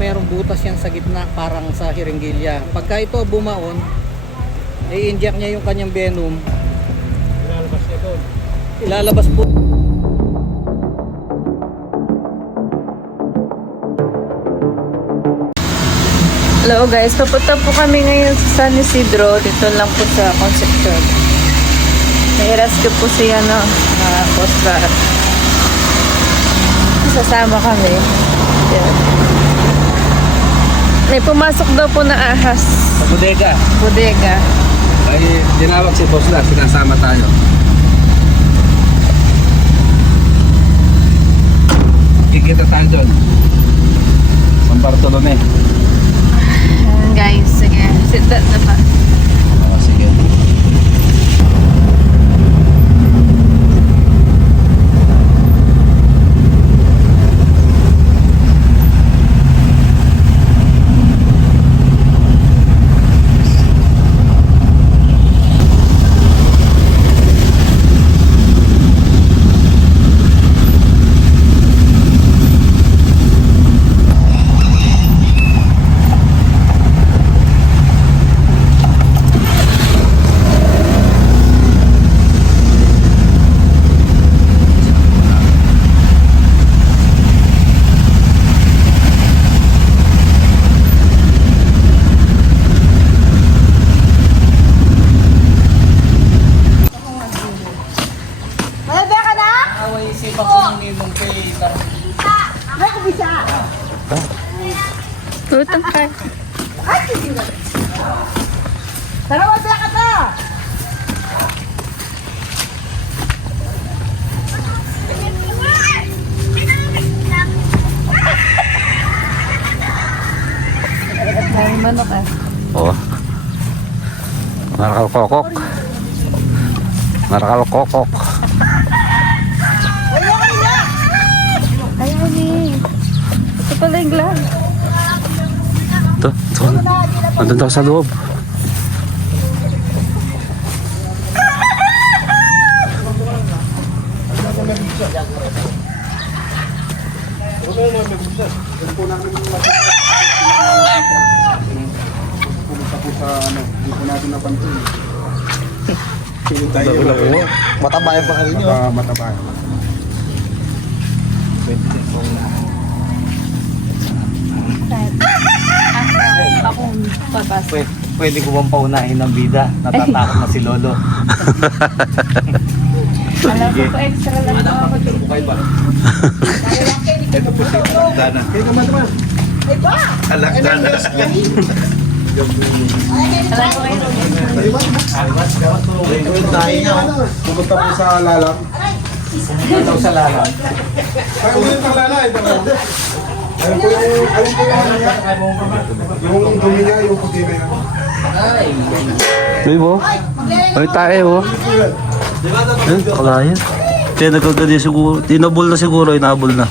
Merong butas yan sa gitna parang sa hiringgilya. Pagka ito bumaon, i-inject niya yung kanyang venom. Ilalabas niya doon. Ilalabas po. Hello guys, papunta po kami ngayon sa San Isidro. Dito lang po sa Concepcion. Nai-rescue po siya Coast Guard. Sasama kami. Yan. May pumasok daw po na ahas. Sa bodega. Bodega. Ay, tinawag si boss na, sinasama tayo. Kikita tayo doon. San Bartolome. Ayan guys, sige. Sit that na pa. Sige. Tutang ka. Tara, wala ka na! Dahil manok eh. Oo. Marakal kokok. Marakal kokok. Ayaw ni. Ito pala yung glove. Ito. Nandun daw sa loob. Dito natin napansin. Matabayan pa kayo nyo. Matabayan. Ako papasok. Pwede ko bang paunahin ng bida? Natatakot na si Lolo. Alam ko pa extra lang ako. Ito po si Alakdana. Alakdana. Pupunta po sa lalang. Ito sa lalang. Ay, ulit ang lala. Ayun po yung ano niya. Yung dumi niya, yung puti na yan. Uy mo. Ay tayo oh. Kalaya. Kaya nagkagadi siguro. Tinabol na siguro. Inabol na.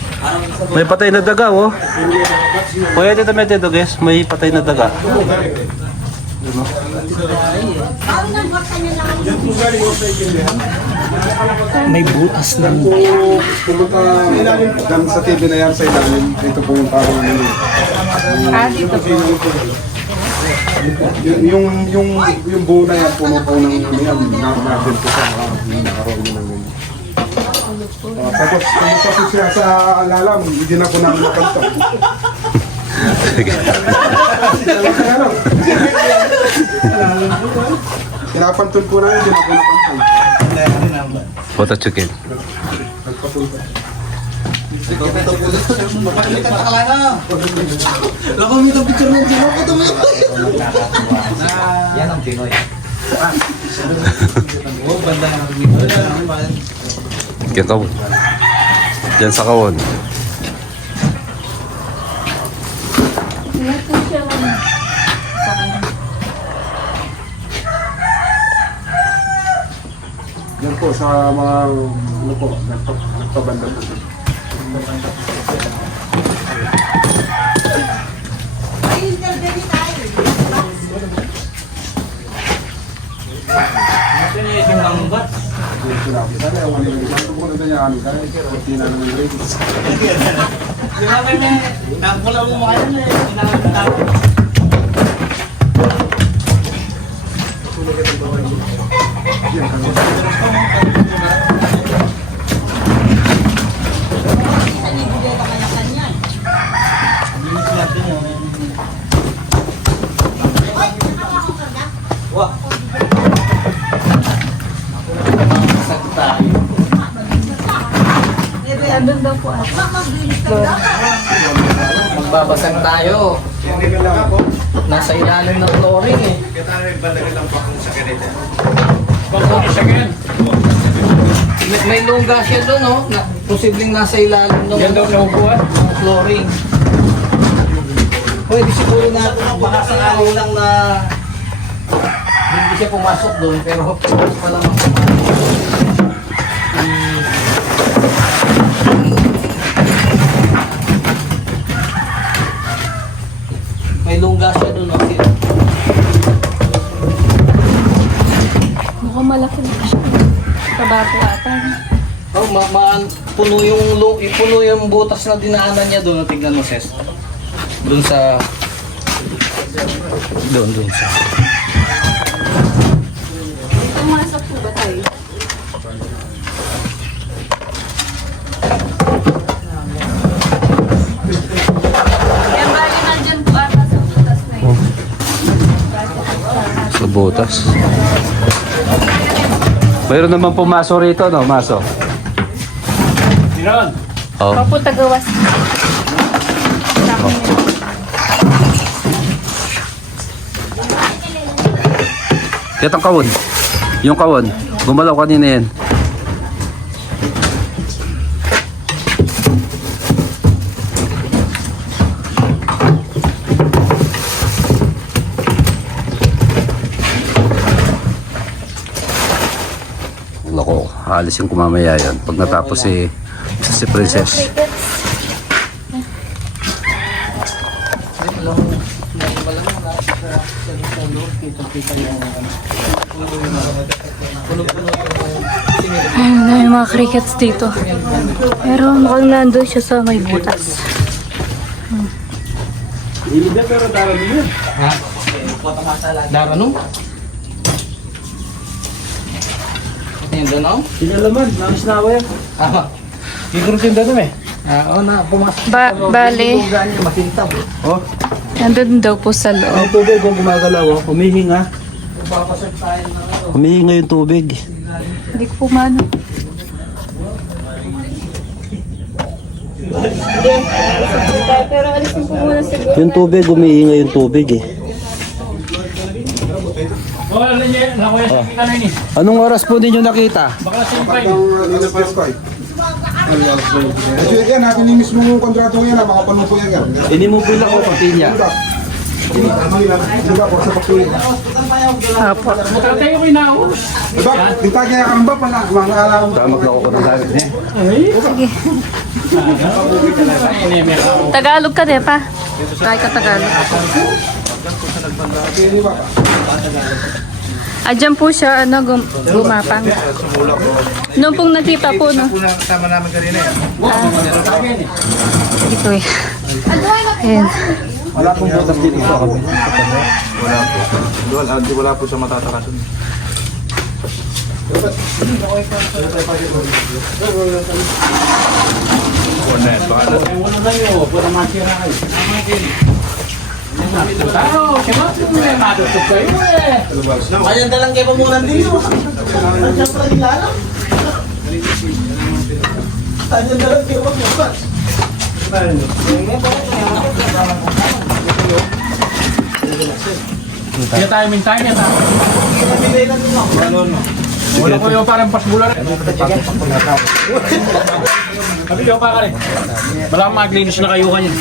May patay na daga oh. Kuya dito may dito guys. May patay na daga. May butas na. Pumunta dyan sa TV na yan sa ilalim. Dito po yung parang ano. Dito po. Yung buo na yan, puno po ng ano yan. Nabin po sa nakaroon yun ng ganyan. Tapos pumunta po siya sa lalam. Hindi na po namin nakanta. Pinapantun po namin, hindi na po nakanta. Photo chicken. Yan ang Pinoy. Kaya kawon. Diyan sa kawon. Lahat po siya sa kanya. Yan po sa mga ano po, nagpabanda po. Andun daw po ata. Magbabasag tayo. Nasa ilalim ng flooring eh. May lungga siya doon, no? Na, posibleng nasa ilalim ng flooring. Pwede siguro na baka sakali lang na hindi siya pumasok doon, pero wala mang may lungga siya doon, no? Mukhang malaki na siya. Tabato ata. Oh, puno yung butas na dinaanan niya doon. Tignan mo, Ses. Doon sa... Doon sa... Pumasok po ba tayo? Yan bali nandyan po ata sa butas na yun. Sa butas. Mayroon naman pumasok rito, no? Maso. Siron! Oh. Ako po tagawas. Yan ang kawon. Yung kawon. Gumalaw kanina yan. Loko, haalisin ko mamaya yan. Pag natapos si Princess. Ayun na yung mga crickets dito. Pero mukhang nandun siya sa may butas. Ha? Dara no? Yan doon, no? Sinalaman, nangis na ako yan. Ah, Gigurutin doon eh. oo na, pumasok. Bali, Lungga niya, masintab. Oh, nandun daw po sa ang loob. tubig kung gumagalaw, oh. Humihinga. Papasok tayo ng ano. Humihinga yung tubig. Hindi ko pumano. Pero alisin po muna siguro. Yung tubig, humihinga yung tubig eh. Anong oras po ninyo nakita? Kasi yan, natin ni mismo yung kontrato yan, makapanood po yan. Inimupil ako pati niya. Diba, kung sa pagtuloy. Apo. Diba, kita kaya kang ba pala, mga alam. Tamag na ako ng gamit niya. Tagalog ka din pa. Kahit ka Tagalog. Diyan po siya, gumapang. Noong pong nakita po, no? Kasama namin kanina yan. Ito eh. Ayan. Wala pong butas dito sa kami. Wala po siya matatakasan. Kaya dalang kayo pamunan dito. Kaya tayo mintahin niya tayo. Wala ko yung parang pasbulan. Sabi yung pa ka rin. Wala maglinis na kayo kanyan.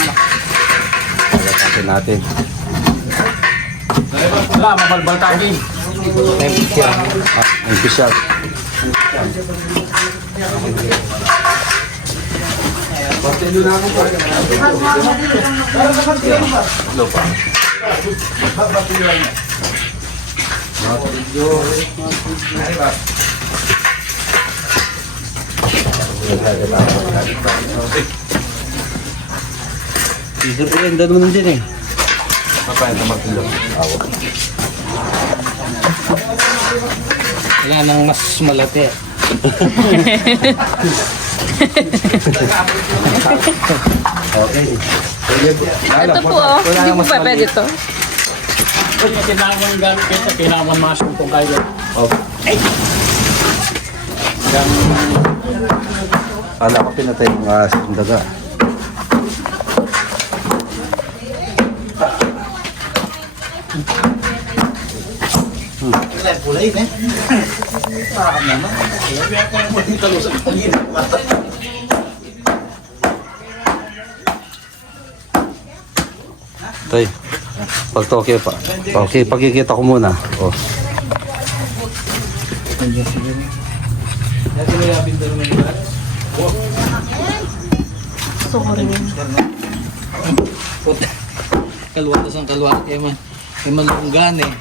Pagkasin natin. Wala, mabalbal tayo din. Official. Isidro, ganda naman din eh. Wala nang mas malati. Ito po oh. Hindi po ba pwede ito? Kaya kailangan gamit kita, kailangan masok kung kaya. Kala ko pinatay yung asin yung daga. Tay, pag okay pa. Okay, pagkikita ko muna. Oh. Kalwatas ang kalwatas kay malunggan eh.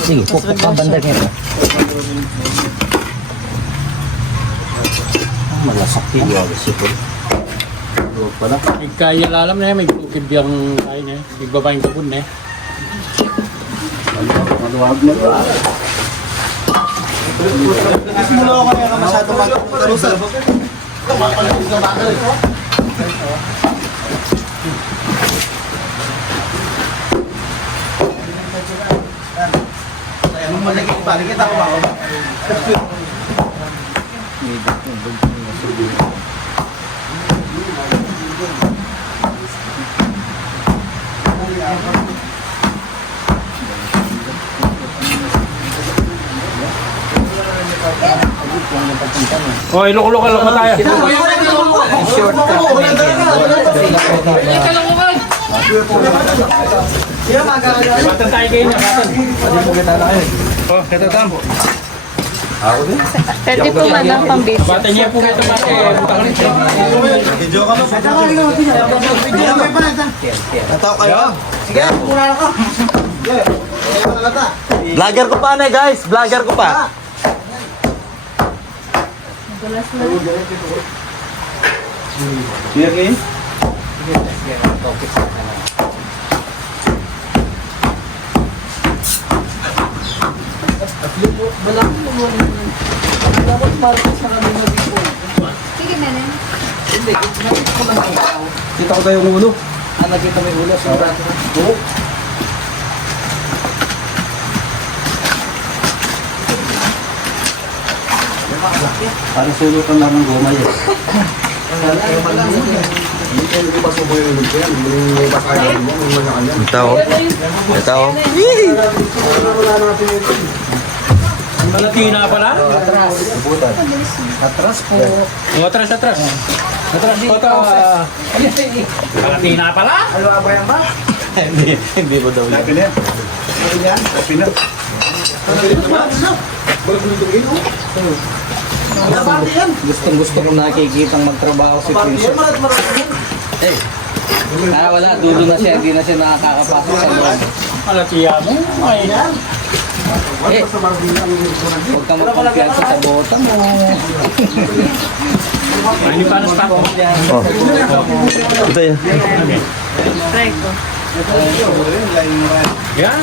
Sige, pupuk ka banda nito. Malasak yun. May kaya alam na yan, may kukib yung kaya na may babaeng kapun na Maluwag na ba? Oh, ilok-ilok pa tayo. Batan tayo kayo na. Oh, kata tambo. Pwede po man ang pambit. Batan niya po ito pati. Vlogger ko pa na guys, vlogger ko pa. Sige. Sige, Menen. Kita ko tayo yung ulo. Nakita may ulo sa braso. Parang sulutan lang ng goma yun. Ito. Ito. Malati na pala? Atras po. Oh, atras. Atras po. Malati na pala? Hindi mo daw yan. Gustong gusto kong nakikitang magtrabaho si Prince. Eh, wala, dulo na siya, hindi na siya nakakapasok sa loob. Malati mo? Ay, Eh, huwag kang magkumpiyansa sa bota mo. hindi pa na-stop ko. Oh. Ito yan. Try ko. Yan.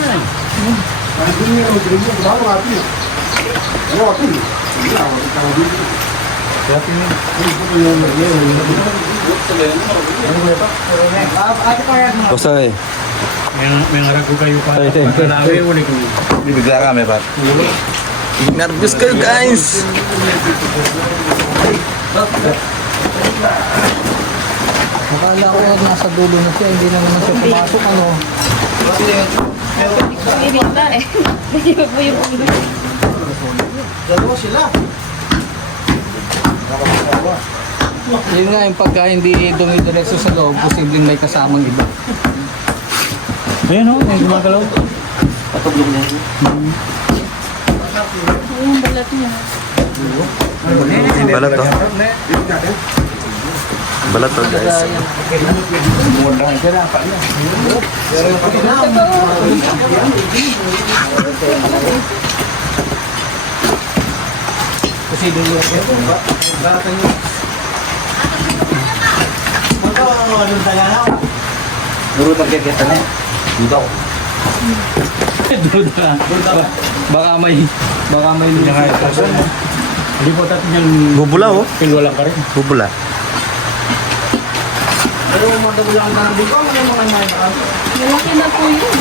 Basta eh. May ngarago kayo pa. Pagkalawi, ulit ko. Bibigla kami ba? Nervous kayo guys! Akala ko nasa dulo na siya, hindi naman na siya pumasok, ano. Hindi ba eh. Hindi ba po yung ulo? Yun nga, yung pagka hindi dumidiretso sa loob, posibleng may kasamang iba. Ayan o, may gumagalaw. Yung balat niya. Balat to. Balat to guys. Kasi dulu baratan nyo. Duro pagkakita na. Dito. Duda. Baka may Hindi po tatin yung Bubula oh. pilwala ka rin. Bubula. Pero madabulang ka dito, ano mga mga Malaki na po yun.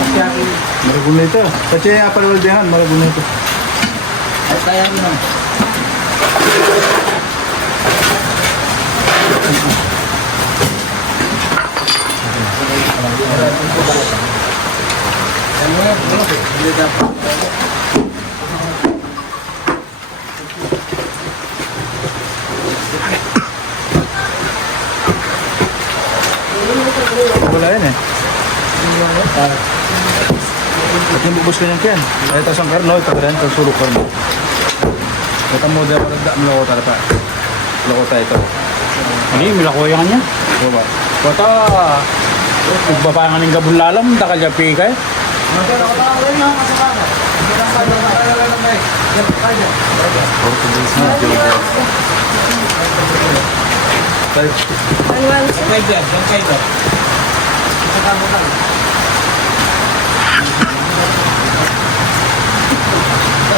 Marabunito. Kasi aparawaldehan, marabunito. Ay kaya mo. Wala yan eh. At yung bubus ka niyan Ken. Ay ito sang karno, ito rin, ito sulok karno. Ito mo dyan parang daan loko talaga. Loko tayo ito. Hindi, milakuya ka niya. Diba? Kota, nagbabangan ng gabulalam, dakalya pikay.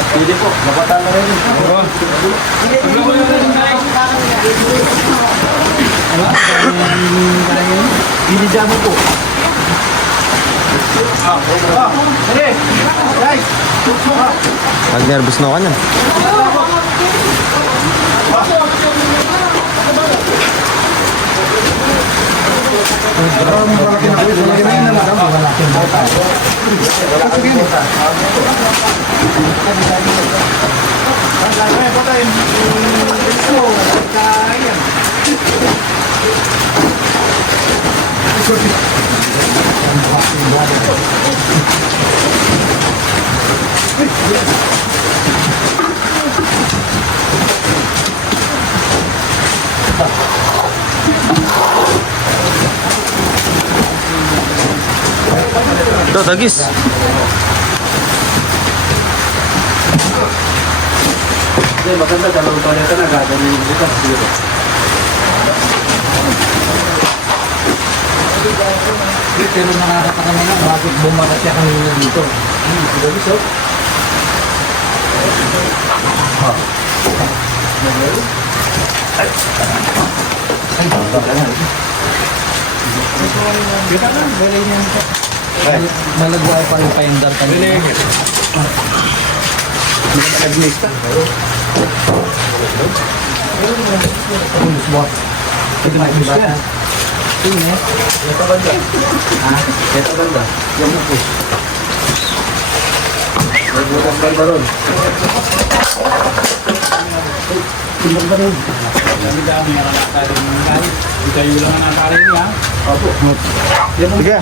Pwede po, napatala rin. Hindi dyan mo po. Nag-nervous na ako niyan. Ito, dagis. Hindi, maganda. Dalawang taon ito na gagawin yung bukas. Pero nakakataka naman, bakit bumara siya kanina dito? Dagis oh. Malagway pa rin paindar kanina. Ito na yung bata. Ini. Ito banda. Ito banda. Yung mupus. Nagbukas banda ron. Ang dami na nakakarin ng galit. Hindi kayo lang ang nakakarin niya. Sige.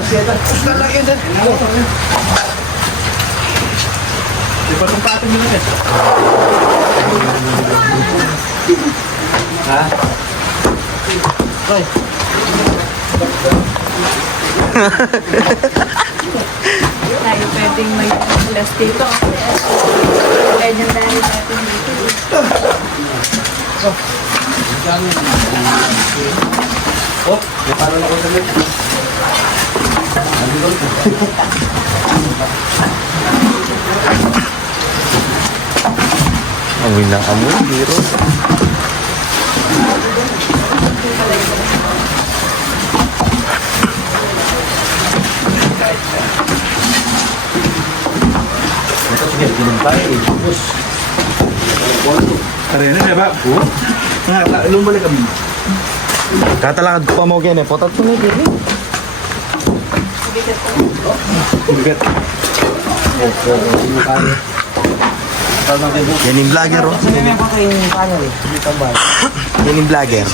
Di ba itong patin nyo na Ha? Hoy. Tayo pwedeng may plus dito. Legendary natin dito. Oh, parang ako sa left. Amoy na amoy, biro. Sige, ginong tayo. Bus. Karena siya ba? Lumbalik kami. Katalangad pa mo gyan eh. Potat mo na gyan. Bigat. Yan yung vlogger oh. Yan yung vlogger.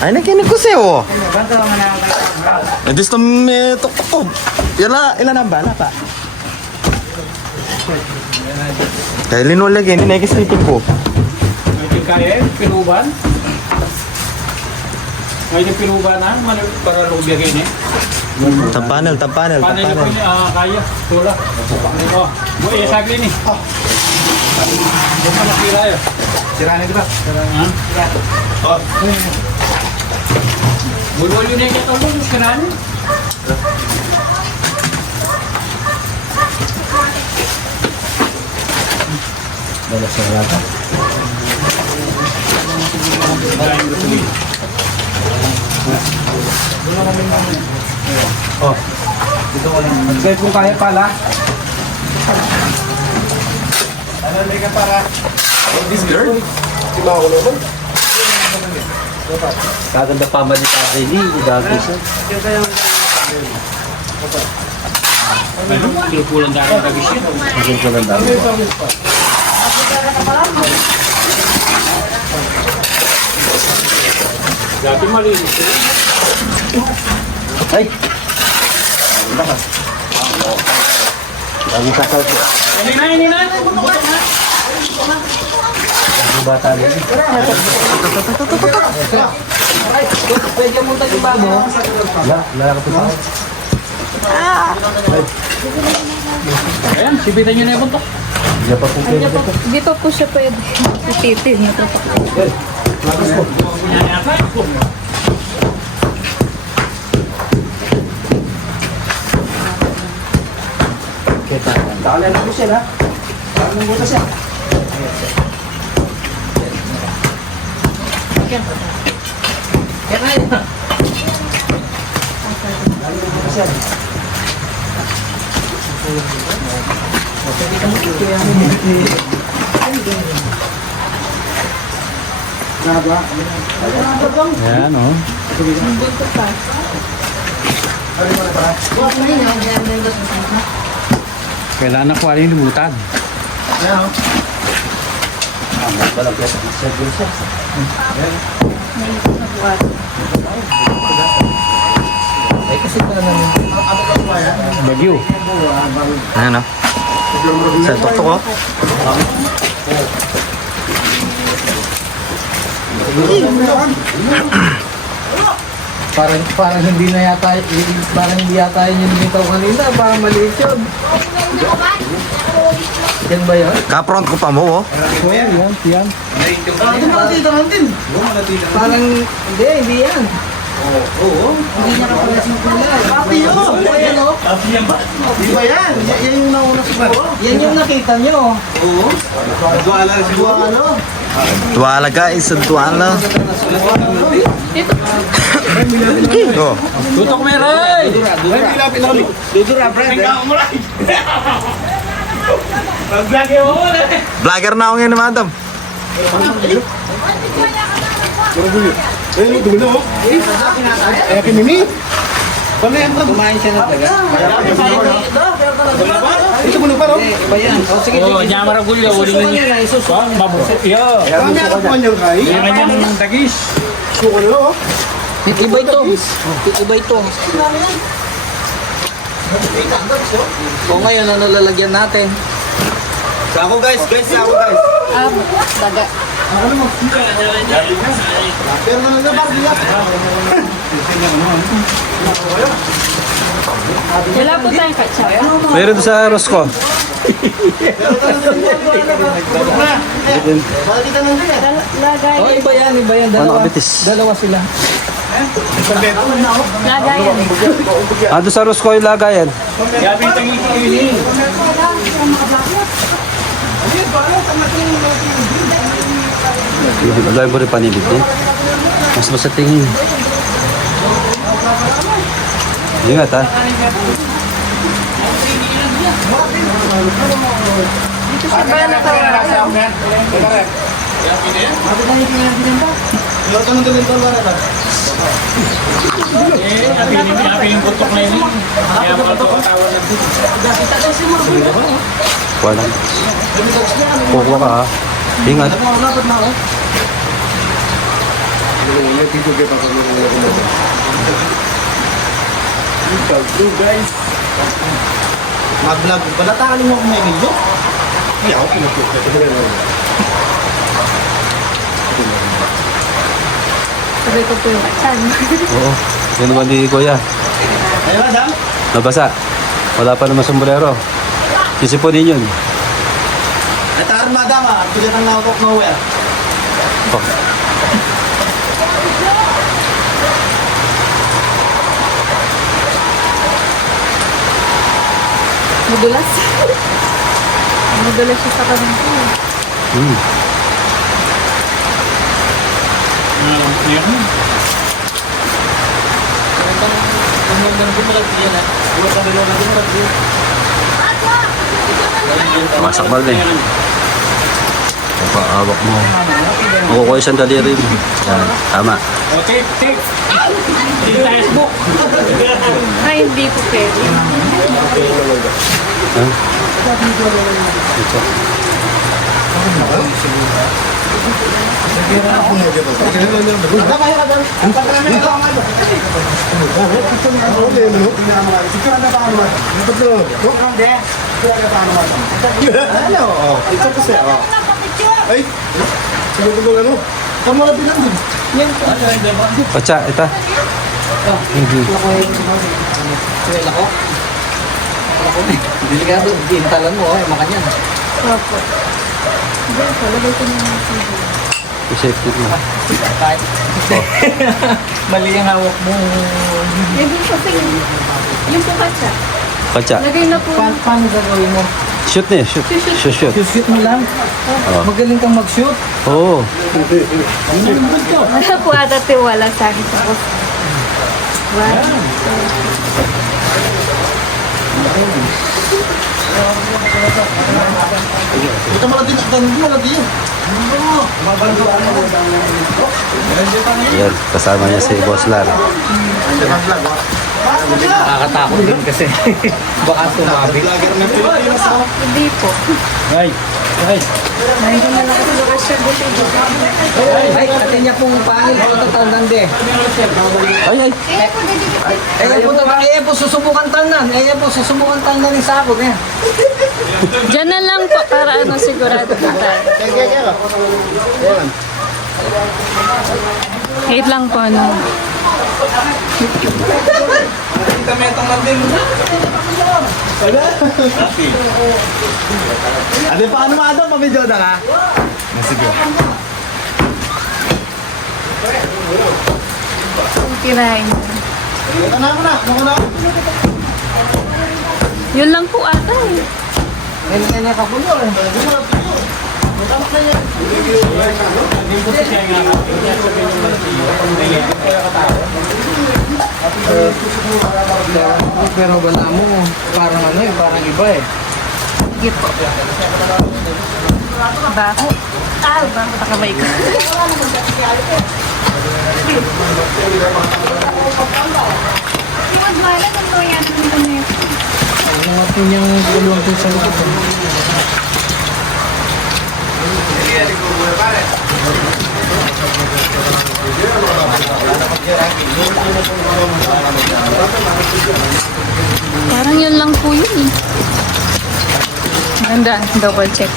Ay, nakinig ko sa'yo. Eh, gusto may tok-tok ko. Ilan ang bala pa? Kaya linol lagi, hindi nakikisipin ko. Ngayon kaya, pinuban. Ngayon pinuban na, para lubiyagin eh. Tampanel. Paano nyo po niya kaya? Tula. Oh, mo iya sagli ni. Doon pa nakira yun. Sira na, di ba? Ha? Oh. Bulwal yun yung katulong, sira niya. Kaya kung kaya pala. Kaganda pa man ni Tatay Lee, bago siya. Ano? Kilukulang dahil ang kabis yun. Kilukulang dahil. Dati malinis eh. Ay! Lagi sakal po. Hindi na. Ang bata niya. Pwede ka munta yung bago. Wala ka po sa Ayan, sibitan nyo na yung buntok. Hindi pa po pwede. Hindi pa po siya pwede. Ititin. Kita. Takalan na po siya, ha? Takalan mo siya. Ayan o. Kailangan na kuha yung limutan. Bagyo. Ayan o. Sa tok-tok ko. Parang hindi na yata, parang hindi yata yun yung bitaw kanina, parang maliit yun. Yan ba yun? Kapront ko pa mo, oh. Yan. Parang, hindi yan. Oo. Hindi niya kapalas ng kulay. Papi yun! Ayan o. Di ba yan? Yan yung nauna siguro. Yan yung nakita nyo. Oo. Duala. Tuwala guys, tuwala. Oh. Tutok meron! Dudura, friend. Vlogger na ako ngayon, madam. Kaya kinini. Kumain siya ng daga. Ito mo pa, no? Iba yan. O sige, Oo, nyamara gulya. isusukan nyo na, isusukan. Mabukot yun. Kami ako po niyang kay. Yung kanyang tagis. Suko nyo, oh. Iba ito. Iba ito. O ngayon, ano lalagyan natin? Sako guys. Daga. Pero naman na barbiya. Wala po tayong katsa. Meron doon sa Rosco. Lagay. O iba yan. Ano Dalawa. kabitis? Dalawa sila. Lagayan. Doon sa Rosco yung lagayan. Yabi yung tagis ko yun eh. Lagay mo rin panibig din. Mas basta tingin. Ingat ha. Dito sa bala ka. Yabi yung buntok na yun eh. Kaya mga tawag na dito. Wala. Kukuha ka ha. Ingat. May video kita sa mga guys. Mag-vlog ko. Balatakan mo kung may video. Ay, ako pinapit. Ito na lang. Sabi ko po yung atsan. Oo. Yan naman di Kuya. Ay, madam. Nabasa. Wala pa naman sombrero. Sisipunin yun. Natahan, madam, ah. Tuloy ng nakakok nowhere. Oh. Madulas. Madulas siya sa kanila. Hmm. Masak mal eh. Papaawak mo. Makukuha isang daliri mo. Yan. Tama. Okay, take. Take tayo sa book. Ay, hindi po pwede. Ha? Ito. Madam, ay, madam. Ang pagkakamit ko ang ano. Ano? Ito kasi, ay, sabi ko ano? Kamu na bilang din. Pacha, ito. Hindi. Suwel ako. Delikado. Dintalan mo, ay, makanya. Opo. Hindi po, lagay ko na yung TV. I-safety mo. Kahit. Mali ang hawak mo. Hindi po, sige. Yung po katsa. Pacha. Lagay na po. Paano gagawin mo? Shoot na eh. Shoot. Shoot. Shoot. Shoot mo lang. Oh. Magaling kang mag-shoot. Oo. Wala po ata tiwala sa akin. Tapos, wow. Ito malagi na. Malagi yun. Ayan. Kasama niya si Boss Lar. Nakakatakot din kasi. Baka tumabig. Hindi po. Ay, ay. Nandiyan na lang ako sa kasya. Ay, atin niya pong pangil ko tatandang de. Ay. Eh po, susubukan tanan. Eh po, susubukan tanan ni Sako. Eh. Diyan na lang po para ano sigurado po tayo. Wait lang po ano. Kami itong nandun. Ate, paano mo ito? Pabidyo na ka? Kirain. Ano mo na? Ano na? Yun lang po ata eh. Ngayon na kapulo eh. Pero wala mo, parang ano eh, parang iba eh. Sige po. Baho. Ah, baho. Takamay ko. Ano nga po niyang kulong ko sa loob. Parang yun lang po yun eh. Ganda. Double check.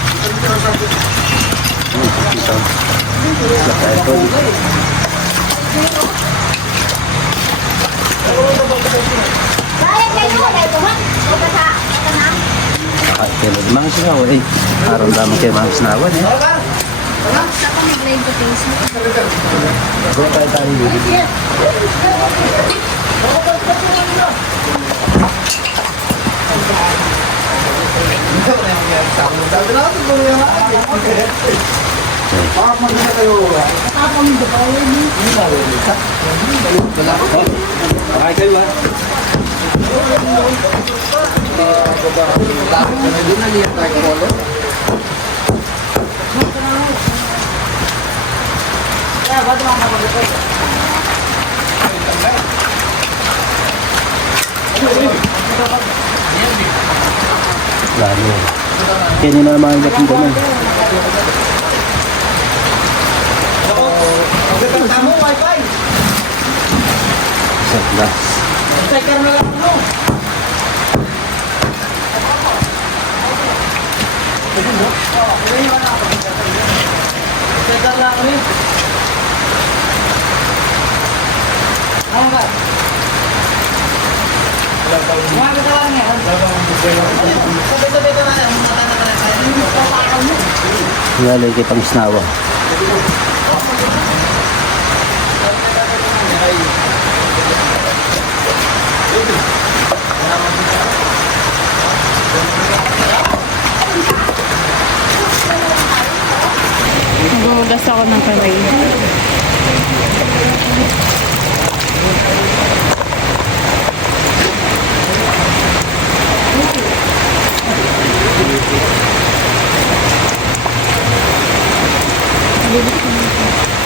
Kaya mga sinawan eh. Araw naman kayo mga sinawan eh. Lalo. Kaya nyo na naman ang ganun. Tama mo, wifi. Saklas. Checker na lang mo. Checker lang kami. Ano ba? Umaga ka lang yan. Sabi-sabi ka na lang. Lalay kitang snawa. Maghuhugas ako ng kamay.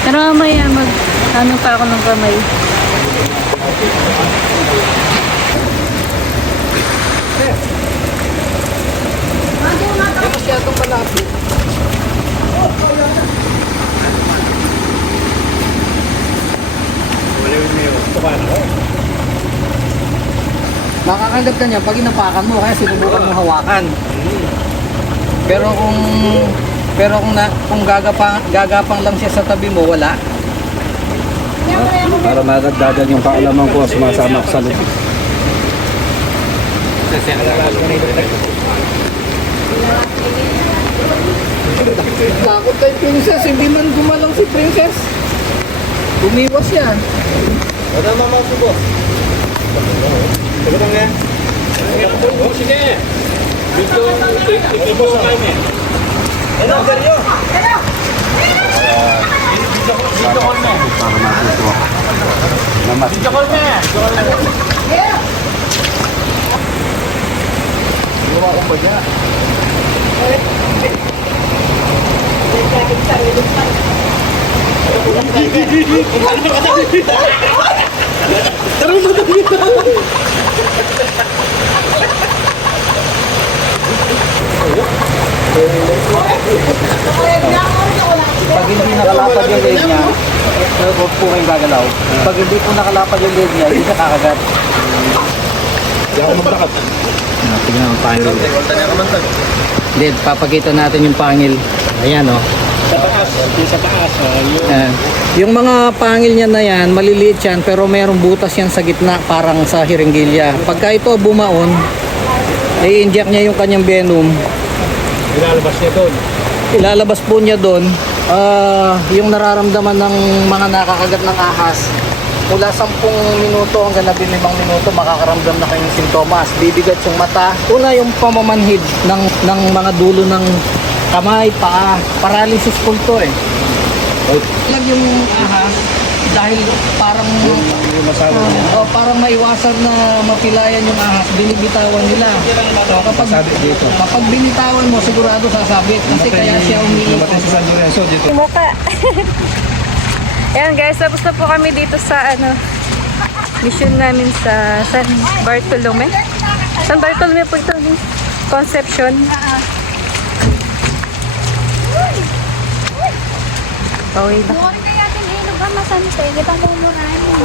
Pero mamaya ano pa ako ng kamay. Makakagat ka niya pag inapakan mo kaya sinubukan mo hawakan. Pero kung gagapang lang siya sa tabi mo, wala. Para madagdagan yung kaalaman ko, sumasama ko sa loob. Takot kay Princess, hindi man gumalang si Princess. Umiwas yan. Wala mama ko po. Sige. Dito sa kami. Ano, Garyo? Para matuto. Namat. Gawa ko pa dyan. Pag hindi nakalapad yung leg niya, huwag po kayong gagalaw. Pag hindi po nakalapad yung leg niya, hindi siya kakagat. Tingnan ang pangil. Hindi, papakita natin yung pangil. Ayan o. Sa taas. Yung mga pangil niya na yan, maliliit yan, pero mayroong butas yan sa gitna, parang sa hiringgilya. Pagka ito bumaon, i-inject niya yung kanyang venom. Ilalabas niya doon. Ilalabas po niya doon yung nararamdaman ng mga nakakagat ng ahas. Mula 10 minuto hanggang 15 minuto makakaramdam na kayong sintomas. Bibigat yung mata. Una yung pamamanhid ng mga dulo ng kamay, paa. Paralysis po ito eh. Lag yung ahas dahil parang parang maiwasan na mapilayan yung ahas, binibitawan nila. So kapag binitawan mo, sigurado sasabit kasi kaya siya umiikot. Muka. Ayan guys, tapos na po kami dito sa mission namin sa San Bartolome. San Bartolome po ito, Concepcion. Pauwi na. Buwan kaya ating ilog ba masante? Kitang kumurahin mo.